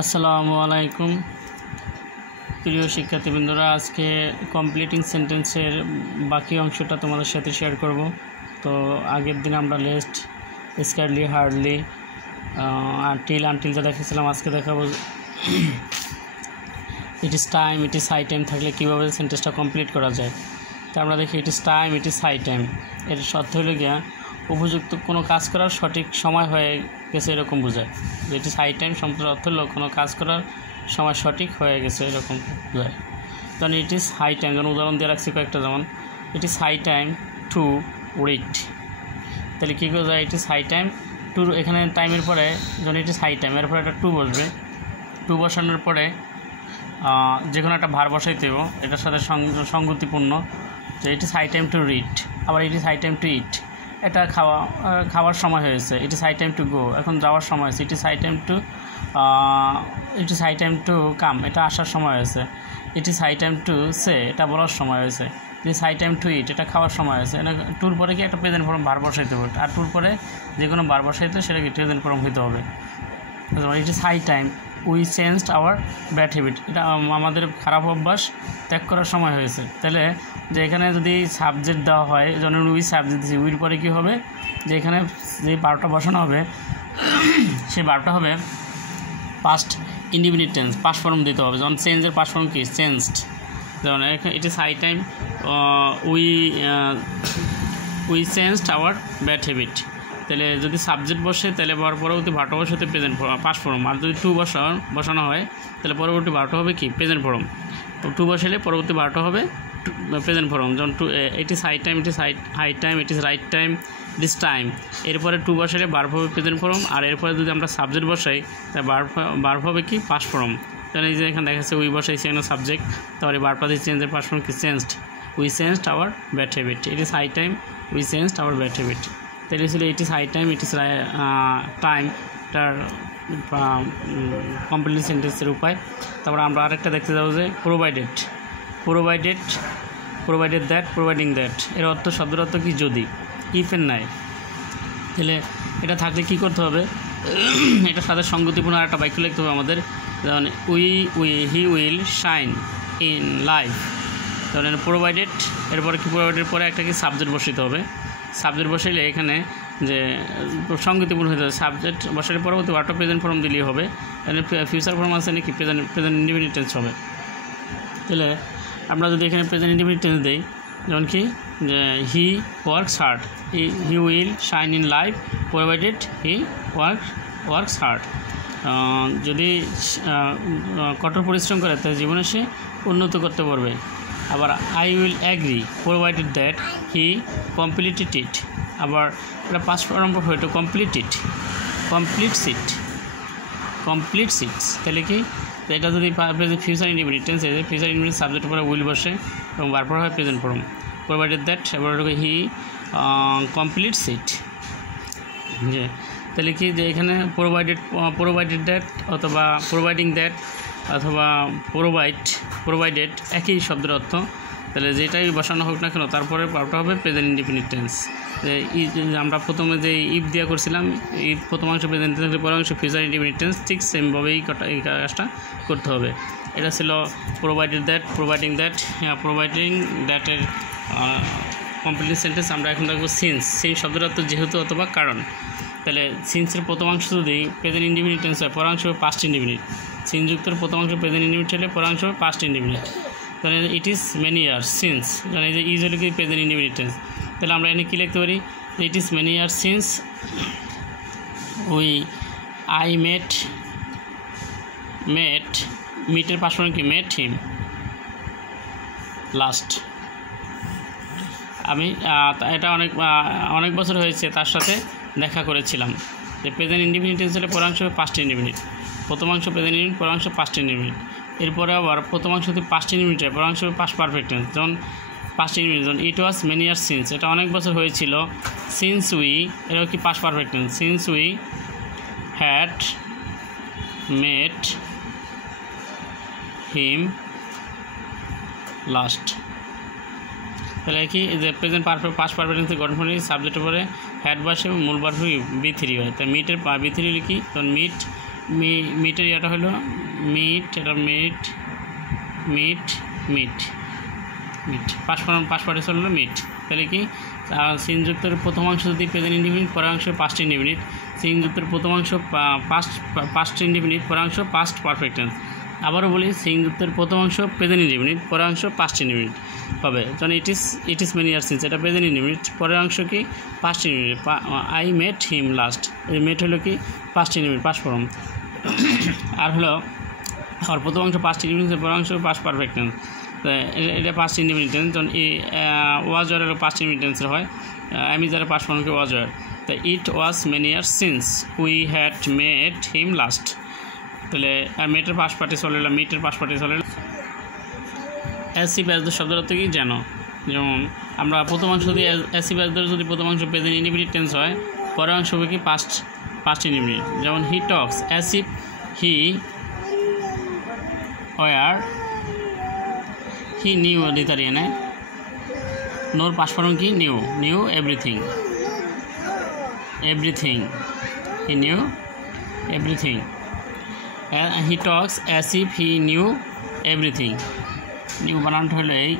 আসসালামু আলাইকুম প্রিয় শিক্ষার্থীবৃন্দরা, আজকে কমপ্লিটিং সেন্টেন্সের বাকি অংশটা তোমাদের সাথে শেয়ার করব। তো আগের দিন আমরা লেস্ট, স্কারলি, হার্ডলি, আনটিলটা দেখেছিলাম। আজকে দেখাবো it is time, it is high time থাকলে কীভাবে সেন্টেন্সটা কমপ্লিট করা যায়। তো আমরা দেখি it is time, it is high time এর অর্থ হলো গিয়া উপযুক্ত কোনো কাজ করার সঠিক সময় হয়ে গেছে এরকম বোঝায়। যে ইট ইজ হাই টাইম শব্দের অর্থ হলো কোনো কাজ করার সময় সঠিক হয়ে গেছে এরকম বোঝায়। তখন ইট ইজ হাই টাইম, যেমন উদাহরণ দিয়ে রাখছি কয়েকটা, যেমন it is high time to read. তাহলে কী করে যায়, it is high time to, এখানে টাইমের পরে যখন ইট ইজ হাই টাইম এরপরে একটা টু বসবে। টু বসানোর পরে যে কোনো একটা ভার বসাইতে হবে, এটার সাথে সঙ্গতিপূর্ণ। যে it is high time to read, আবার it is high time to eat, এটা খাওয়ার সময় হয়েছে। It is high time to go, এখন যাওয়ার সময় হয়েছে। It is high time to come, এটা আসার সময় হয়েছে। It is high time to say, এটা বলার সময় হয়েছে। It is high time to eat, এটা খাওয়ার সময় হয়েছে। এটা টুর পরে কি একটা প্রেজেন্ট ফর্ম ভার বসাইতে হবে, আর টুর পরে যে কোনো ভার বসাইতে সেটা কি প্রেজেন্ট ফর্ম হইতে হবে। It is high time we changed our bad habit, এটা আমাদের খারাপ অভ্যাস ত্যাগ করার সময় হয়েছে। তাহলে যে এখানে যদি সাবজেক্ট দেওয়া হয়, যেমন উই সাবজেক্ট দিচ্ছি, উইর পরে কী হবে, যে এখানে যে ভার্বটা বসানো হবে সেই ভার্বটা হবে past indefinite tense, past form দিতে হবে। যেমন চেঞ্জের পাস্ট ফর্ম কি, চেঞ্জড। যেমন it is high time we changed our bad habit. তাহলে যদি সাবজেক্ট বসে তাহলে পরবর্তী ভার্বটা বসাতে প্রেজেন্ট পাস্ট ফর্ম, আর যদি টু বসানো হয় তাহলে পরবর্তী ভার্বটা হবে কি, প্রেজেন্ট ফর্ম। টু বসালে পরবর্তী ভার্বটা হবে প্রেজেন্ট ফর্ম। যেমন it is high time, it is high time, it is right time, this time. এরপরে টু বসালে ভার্ব হবে প্রেজেন্ট ফর্ম, আর এরপরে যদি আমরা সাবজেক্ট বসাই তাহলে ভার্ব হবে কি, পাস্ট ফর্ম। তাহলে এই যে এখানে দেখা যাচ্ছে উই বসাইছি এখানে সাবজেক্ট, তারপরে ভার্বটা দিয়ে চেঞ্জের পাস্ট ফর্ম কি, changed. We changed our bad habit, it is high time we changed our bad habit. তাহলে ছিল it is high time, it is time, এটার কমপ্লিট সেন্টেন্সের উপায়। তারপরে আমরা আরেকটা দেখতে যাবো যে প্রোভাইডেড দ্যাট, প্রোভাইডিং দ্যাট এর অর্থ, শব্দের অর্থ কি, যদি, ইফের নাই। তাহলে এটা থাকলে কী করতে হবে, এটার সাথে সঙ্গতিপূর্ণ একটা বাক্য লিখতে হবে আমাদের। যেমন he will shine in life. যেমন প্রোভাইডেড, এরপরে কি, প্রোভাইডের পরে একটা কি সাবজেক্ট বসাতে হবে। সাবজেক্ট বসাইলে এখানে যে সঙ্গতিপূর্ণ হতে হবে। সাবজেক্ট বসালে পরবর্তী ভার্বটা প্রেজেন্ট ফর্ম দিলেই হবে। এখানে ফিউচার ফর্ম আছে নাকি, প্রেজেন্ট ইনডিফিনিট টেন্স হবে। তাহলে আমরা যদি এখানে প্রেজেন্ট ইনডিফিনিট টেন্স দিই, যেমন কি, যে he works hard, he will shine in life provided he works hard. যদি কঠোর পরিশ্রম করে তাহলে জীবনে সে উন্নত করতে পারবে। আবার I will agree provided that he completed it. আবার এটা পাস্ট ফর্ম হবে টু কমপ্লিটস ইট। তাহলে কি, এটা যদি future indefinite tense, future indefinite সাবজেক্টের পরে উইল বসে এবং তারপর হয় প্রেজেন্ট ফর্ম। প্রোভাইডেড দ্যাট, এবার হি কমপ্লিটস ইট। যে তাহলে কি, যে এখানে প্রোভাইডেড দ্যাট অথবা প্রোভাইডিং দ্যাট অথবা প্রোভাইডেড একই শব্দের অর্থ। তাহলে যেটাই বসানো হোক না কেন তারপরে পাওয়াটা হবে প্রেজেন্ট ইনডিফিনিট টেন্স। আমরা প্রথমে যে ইফ দিয়া করছিলাম, ইফ প্রথম অংশ প্রেজেন্ট টেন্স, পরের অংশ ফিউচার ইনডিফিনিট টেন্স, ঠিক সেমভাবেই এই কাজটা করতে হবে। এটা ছিল প্রোভাইডিং দ্যাটের কমপ্লিট সেন্টেন্স। আমরা এখন দেখবো সিন্স শব্দের অর্থ যেহেতু অথবা কারণ। তাহলে সিন্সের প্রথম অংশ যদি প্রেজেন্ট ইনডিফিনিট টেন্স হয়, পরের অংশ হবে পাস্ট ইনডিফিনিট। সিনযুক্তের প্রথম অংশ প্রেজেন্ট ইনডিফিনিট হলে পরের অংশ হবে পাস্ট ইনডিফিনিট। তাহলে ইট ইজ মেনি ইয়ার্স সিন্স, মানে এই যে ইজ হলে কি প্রেজেন্ট ইনডিফিনিট টেন্স। তাহলে আমরা এখানে কী লিখতে পারি, it is many years since I মিটের পাস্ট ফর্ম কি, মেট হিম লাস্ট। আমি এটা অনেক বছর হয়েছে তার সাথে দেখা করেছিলাম। যে প্রেজেন্ট ইনডিফিনিট টেন্স হলে পরের অংশ হবে পাস্ট ইনডিফিনিট, প্রথম অংশ প্রেজেন্ট ইনডিফিনিট, পরের অংশ পাস্ট ইনডিফিনিট। এরপরে আবার প্রথম অংশ যদি পাস্ট ইনডিফিনিট হয়, পরের অংশ হবে পাস্ট পারফেক্ট টেন্স। যেমন পাস্ট ইনডিফিনিট, যেমন ইট ওয়াজ মেনি ইয়ার্স সিন্স, এটা অনেক বছর হয়েছিল। সিন্স উই, এটা কি past perfect tense. Since we had met him last. তাহলে কি, যে প্রেজেন্ট পাস্ট পারফেক্ট টেন্সের গঠন ফর্ম সাবজেক্টের পরে হ্যাড বসে এবং মূল ভার্ব B3 হয়। তাই মিটের B3 লিখি, তখন মিট মিটের ইয়েটা হলো মিট, এটা meet meet meet meet, past participle হলো মিট। তাহলে কি সিনযুক্তের প্রথম অংশ যদি প্রেজেন্ট ইনডিফিনিট, পরের অংশ পাস্ট ইনডিফিনিট। সিনযুক্তের প্রথম অংশ পাস্ট ইনডিফিনিট, পরের অংশ পাস্ট পারফেক্ট টেন্স। আবারও বলি, সিনযুক্তের প্রথম অংশ প্রেজেন্ট ইনডিফিনিট, পরের অংশ পাস্ট ইনডিফিনিট হবে। যেমন it is many years since, এটা প্রেজেন্ট ইনডিফিনিট, পরের অংশ কি past indefinite. I met him last, এই মেট হলো কি পাস্ট ইনডিফিনিট, পাস্ট ফর্ম। আর হলো আর প্রথম অংশ পাস্ট ইনডিফিনিট, পরের অংশ পাস্ট পারফেক্ট টেন্স। এটা পাস্ট ইনডিফিনিট টেন্স। যেমন ওয়াজ ওয়ার পাস্ট ইনডিফিনিট টেন্সের হয়, আমি যারা পাস্ট ফর্মকে ওয়াজ ওয়ার। তো it was many years since we had met him last. তাহলে মেটের পাস্ট পার্টিসিপল হলো, মিটের পাস্ট পার্টিসিপল হলো অ্যাসিভ অ্যাজ দ্য শব্দের অর্থ কি জানো? যেমন আমরা প্রথম অংশ যদি অ্যাসিভ অ্যাজ দ্য যদি প্রথম অংশ প্রেজেন্ট ইনডিফিনিট টেন্স হয়, পরের অংশ হবে কি পাস্ট ইনডিফিনিট। যেমন he talks as if he were, he knew দিতারি এনে, নোর পাস্ট ফর্ম কি knew everything, he knew everything. He talks as if he knew everything, knew বানানটা হলো এই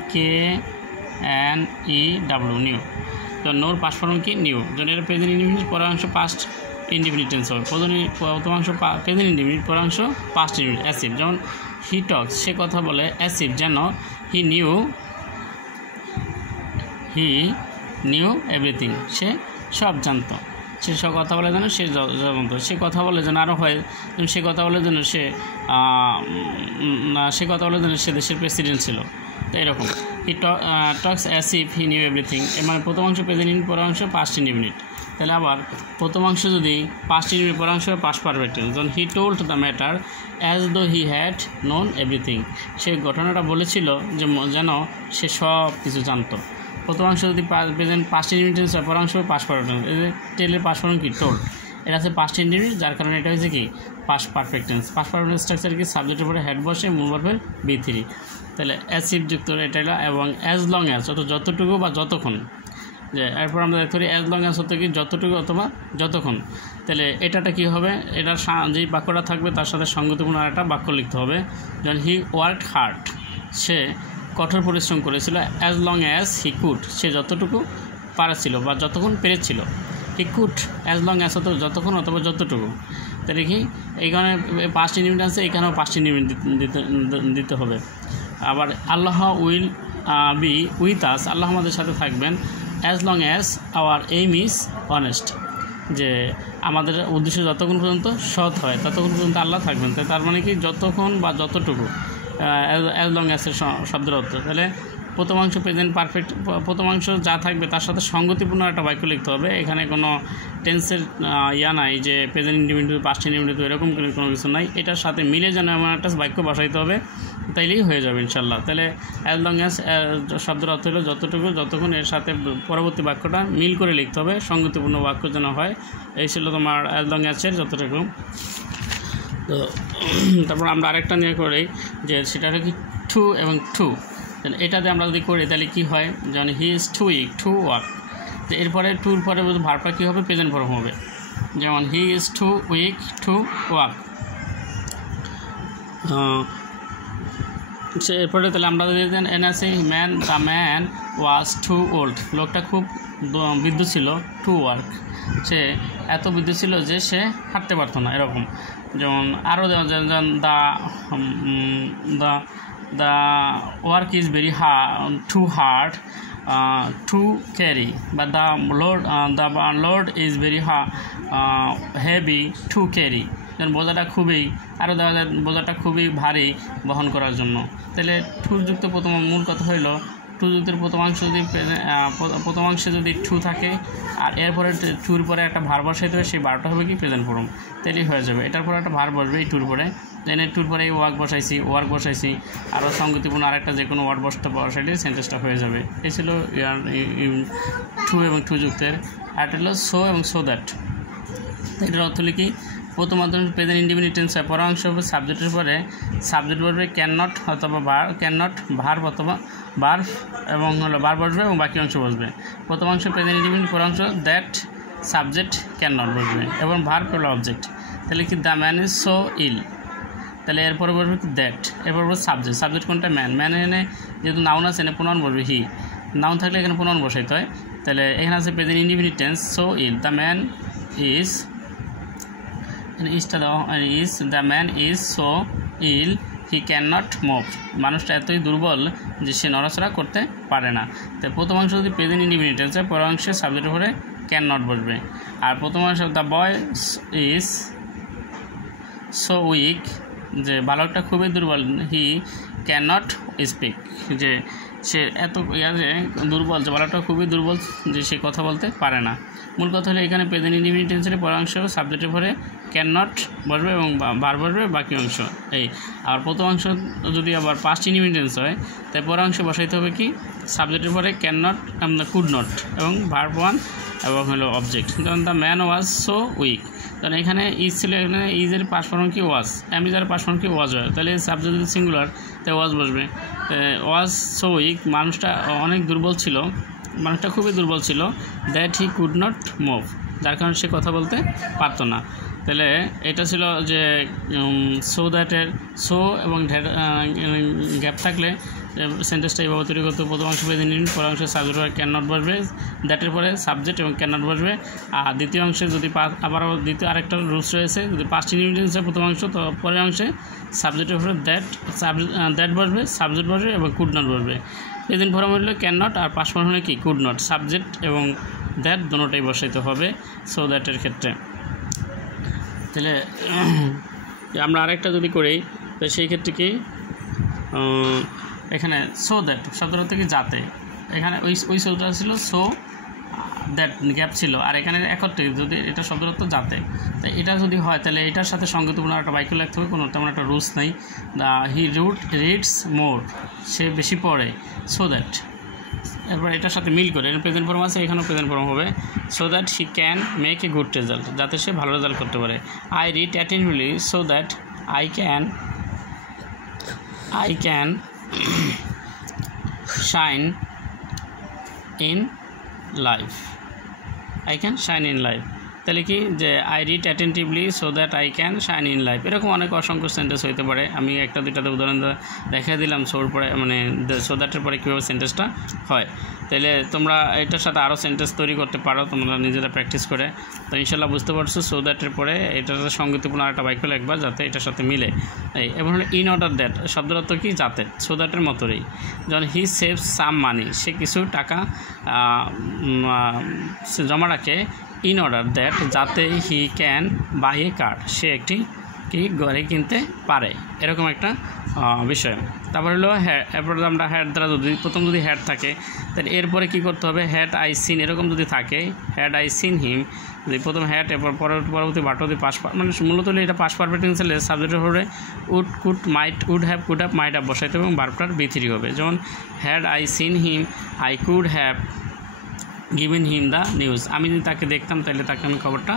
KNEW, নিউ। তো নোর পাস্ট ফর্ম কি নিউ, যেন এটা প্রেজেন্ট ইনডিফিনিট, পরের অংশ পাস্ট ইনডিফিনিট টেন্স হবে। প্রথম অংশ প্রেজেন্ট ইনডিফিনিট, পরের অংশ পাস্ট ইনডিফিনিট অ্যাসিভ। যেমন হি টক্স, সে কথা বলে, অ্যাসিভ যেন হি নিউ এভরিথিং, সে সব জানতো। সে সব কথা বলে যেন সে জানতো, সে কথা বলে যেন আরও হয়, সে কথা বলে যেন সে দেশের প্রেসিডেন্ট ছিল। তো এরকম he talks as if he knew everything, মানে প্রথম অংশ প্রেজেন্ট ইনডিফিনিট, পরের অংশ পাস্ট ইনডিফিনিট। তাহলে আবার প্রথম অংশ যদি পাস্ট ইনডিফিনিট, পরের অংশ পাস্ট পারফেক্ট টেন্স। যেমন he told the matter as though he had known everything, সে ঘটনাটা বলেছিল যে যেন সে সব কিছু জানতো। প্রথম অংশ যদি প্রেজেন্ট পাস্ট ইনডিফিনিট টেন্স হয়, পরের অংশ পাস্ট পারফেক্ট টেন্স। এই যে টেলের পাস্ট ফর্ম কি টোল্ড, এটা আছে পাস্ট ইনডিফিনিট, যার কারণে এটা হচ্ছে কি past perfect tense. Past perfect structure কি সাবজেক্টের পরে হেড বসে, মূল ভার্বের B3। তাহলে অ্যাসিভ যুক্ত এটা হলো, এবং অ্যাজ লং অ্যাজ যতটুকু বা যতক্ষণ। যে এরপর আমরা দেখতে পারি অ্যাজ লং অ্যাজ হতে কি যতটুকু অথবা যতক্ষণ। তাহলে এটাটা কী হবে, এটার যেই বাক্যটা থাকবে তার সাথে সঙ্গতিপূর্ণ একটা বাক্য লিখতে হবে। যেমন হি ওয়ার্কড হার্ড, সে কঠোর পরিশ্রম করেছিল। As long as he could, সে যতটুকু পারেছিল বা যতক্ষণ পেরেছিল। He could as long as হতো যতক্ষণ অথবা যতটুকু। তাহলে কি এইখানে পাস্ট ইনডিফিনিট আছে, এখানেও পাস্ট ইনডিফিনিট দিতে হবে। আবার আল্লাহ উইল বি উইথ আস, আল্লাহ আমাদের সাথে থাকবেন। As long as our aim is honest, যে আমাদের উদ্দেশ্য যতক্ষণ পর্যন্ত সৎ হয় ততক্ষণ পর্যন্ত আল্লাহ থাকবেন। তার মানে কি যতক্ষণ বা যতটুকু, অ্যাজ লং অ্যাজের শব্দের অর্থ। তাহলে প্রথম অংশ প্রেজেন্ট পারফেক্ট, প্রথম অংশ যা থাকবে তার সাথে সঙ্গতিপূর্ণ একটা বাক্য লিখতে হবে। এখানে কোনো টেন্সের নাই যে প্রেজেন্ট ইনডিফিনিট পাস্ট ইনডিফিনিট এরকম কোনো কিছু নাই, এটার সাথে মিলে যেন এমন একটা বাক্য বসাইতে হবে, তাইলেই হয়ে যাবে ইনশাল্লাহ। তাহলে অ্যাজ লং অ্যাজ শব্দের অর্থ হলো যতটুকু যতক্ষণ, এর সাথে পরবর্তী বাক্যটা মিল করে লিখতে হবে, সঙ্গতিপূর্ণ বাক্য যেন হয়। এই ছিল তোমার অ্যাজ লং অ্যাজের যতটুকু। তো তারপর আমরা আরেকটা নিয়ে করি যে সেটা হলো কি টু এবং টু। এটাতে আমরা যদি করি তাহলে কী হয়, যেমন he is too weak to work. তো এরপরে টুর পরে ভার্বটা কী হবে, প্রেজেন্ট ফর্ম হবে। যেমন he is too weak to work. এরপরে তাহলে আমরা যদি এনআসি the man was too old, লোকটা খুব বৃদ্ধ ছিল। টু ওয়ার্ক, সে এত বৃদ্ধ ছিল যে সে হাঁটতে পারতো না, এরকম। যেমন আরও যেমন the work is very too hard to carry, বা the load is very heavy to carry, যেমন বোঝাটা খুবই, আরও দেখা যায় বোঝাটা খুবই ভারী বহন করার জন্য। তাহলে টুযুক্ত প্রথম মূল কথা হইল টুযুক্তের প্রথম অংশে যদি টু থাকে আর এরপরে টুর পরে একটা ভার বসাইতে হবে, সেই ভারটা হবে কি প্রেজেন্ট ফর্ম, তাহলেই হয়ে যাবে। এটার পরে একটা ভার বসবে এই টুর পরে, এনে টুর পরে ওয়ার্ক বসাইছি, আরও সঙ্গতিপূর্ণ আরেকটা যে কোনো ওয়ার্ড বসাইলে সেন্টেন্সটা হয়ে যাবে। এই ছিল টু এবং টুযুক্তের। আর এটা হলো সো এবং সো দ্যাট। এটার অর্থ হলো কি প্রথম অর্থ প্রেজেন্ট ইনডিফিনিট টেন্স হয়, পরের অংশ হবে সাবজেক্টের পরে, সাবজেক্ট বসবে ক্যান নট অথবা ভার্ব অথবা ভার্ব, এবং হলো ভার্ব বসবে এবং বাকি অংশ বসবে। প্রথম অংশ প্রেজেন্ট ইনডিফিনিট, পরের অংশ দ্যাট সাবজেক্ট ক্যান নট বসবে এবং ভার্ব হলো অবজেক্ট। তাহলে কি দ্য ম্যান ইজ সো ইল, তাহলে এরপরে বসবে কি দ্যাট, এরপর বসবে সাবজেক্ট, সাবজেক্ট কোনটা ম্যান, ম্যান এনে যেহেতু নাউন আছে এনে প্রোনাউন বসবে হি, নাউন থাকলে এখানে প্রোনাউন বসাইতে হয়। তাহলে এখানে আছে present indefinite tense so ill, the man is the man is so ill he can not move, মানুষটা এতই দুর্বল যে সে নড়াচড়া করতে পারে না। তাই প্রথম অংশ যদি প্রেজেন্ট ইনডিফিনিট টেন্স হয়, পরের অংশে সাবজেক্টের উপরে ক্যান নট বসবে। আর প্রথম অংশ the boy is so weak, যে বালকটা খুবই দুর্বল, হি ক্যান নট স্পিক, যে সে এত যে দুর্বল, যে বালকটা খুবই দুর্বল যে সে কথা বলতে পারে না। মূল কথা হলো এখানে প্রেজেন্ট ইনডিফিনিট টেন্সের পরের অংশ সাবজেক্টের পরে ক্যান নট বসবে এবং ভার্ব বসবে বাকি অংশ এই। আর প্রথম অংশ যদি আবার পাস্ট ইনডিফিনিট টেন্স হয় তাই পরের অংশে বসাইতে হবে কি সাবজেক্টের পরে ক্যান নট, কুড নট এবং ভার্ব ওয়ান এবং হলো অবজেক্ট। কারণ the man was so weak, কারণ এখানে ইজ ছিল, এখানে ইজের পাস্ট ফর্ম কি ওয়াজ, অ্যামিজার পাস্ট ফর্ম কি ওয়াজ হয়, তাহলে সাবজেক্ট যদি সিঙ্গুলার তাই ওয়াজ বসবে। ওয়াজ সো উইক, মানুষটা অনেক দুর্বল ছিল, মানুষটা খুবই দুর্বল ছিল, that he could not move, যার কারণে সে কথা বলতে পারতো না। তাহলে এটা ছিল যে সো দ্যাটের সো এবং গ্যাপ থাকলে সেন্টেন্সটা এইভাবে তৈরি করতে, প্রথম অংশ প্রেজেন্ট ইনডিফিনিট, পরের অংশে সাবজেক্ট পরে ক্যান নট বসবে, দ্যাটের পরে সাবজেক্ট এবং ক্যান নট বসবে। আর দ্বিতীয় অংশে যদি আবার দ্বিতীয় আরেকটা রুলস রয়েছে, যদি পাস্ট ইনডিফিনিট টেন্সের প্রথম অংশ তো পরের অংশে সাবজেক্টের উপরে দ্যাট বসবে, সাবজেক্ট বসবে এবং কুড নট বসবে। প্রেজেন্ট ফর্ম হলো ক্যান নট আর পাস্ট ফর্ম হলে কি কুড নট, সাবজেক্ট এবং দ্যাট দুটোটাই বসাইতে হবে সো দ্যাটের ক্ষেত্রে। তাহলে আমরা আরেকটা যদি করি তো সেই ক্ষেত্রে কি এখানে সো দ্যাট শব্দটা থেকে যাতে, এখানে ওই সোটা ছিল সো দ্যাট গ্যাপ ছিল, আর এখানে একত্রে যদি এটা শব্দের অর্থ যাতে, তাই এটা যদি হয় তাহলে এটার সাথে সঙ্গতিপূর্ণ একটা বাক্য লিখতে হবে, কোনো তেমন একটা রুলস নাই। হি রিডস মোর, সে বেশি পড়ে, সো দ্যাট, এরপর এটার সাথে মিল করে প্রেজেন্ট ফর্ম আছে, এখানেও প্রেজেন্ট ফর্ম হবে so that he can make a good result, যাতে সে ভালো রেজাল্ট করতে পারে। I read attentively so that I can shine in life, তাহলে কি যে I read attentively so that I can shine in life, এরকম অনেক অসংখ্য সেন্টেন্স হইতে পারে। আমি একটা দুইটাতে উদাহরণ দেখা দিলাম সোর পরে, মানে সো দ্যাটের পরে কীভাবে সেন্টেন্সটা হয়। তাহলে তোমরা এটার সাথে আরও সেন্টেন্স তৈরি করতে পারো তোমরা নিজেরা প্র্যাকটিস করে। তো ইনশাল্লাহ বুঝতে পারছো সো দ্যাটের পরে এটার সাথে সঙ্গতিপূর্ণ আরেকটা বাক্য লিখবা যাতে এটার সাথে মিলে। এবং হলো ইন অর্ডার দ্যাট শব্দের অর্থ কি যাতে, সো দ্যাটের মতোই। যেমন হি সেভস সাম মানি, সে কিছু টাকা জমা রাখে, ইন অর্ডার দ্যাট যাতে হি ক্যান বাই এ কার, সে একটি ঘরে কিনতে পারে, এরকম একটা বিষয়। তারপর হলো হ্যাড, এরপরে আমরা হ্যাড দ্বারা যদি হ্যাড থাকে তাহলে এরপরে কী করতে হবে, হ্যাড আই সিন, এরকম যদি থাকে হ্যাড আই সিন হিম, যদি প্রথম হ্যাড এরপর পরবর্তী বাটো যদি মানে মূলত হলে এটা পাস্ট পারফেক্ট টেন্সে সাবজেক্টের হবে would, could, might, would have, might have বসাইতে এবং ভার্বটার B3 হবে। যেমন had I seen him I could have given him the news, আমি যদি তাকে দেখতাম তাহলে তাকে আমি খবরটা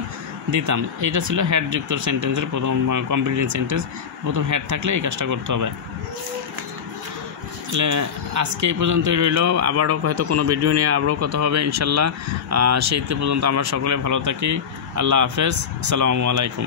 দিতাম। এইটা ছিল হ্যাড যুক্ত সেন্টেন্সের প্রথম কমপ্লিটিং সেন্টেন্স, প্রথম হ্যাড থাকলে এই কাজটা করতে হবে। তাহলে আজকে এই পর্যন্তই রইল, আবারও হয়তো কোনো ভিডিও নিয়ে আবারও কথা হবে ইনশাল্লাহ। সেই পর্যন্ত আমরা সকলে ভালো থাকি, আল্লাহ হাফেজ, আসসালামু আলাইকুম।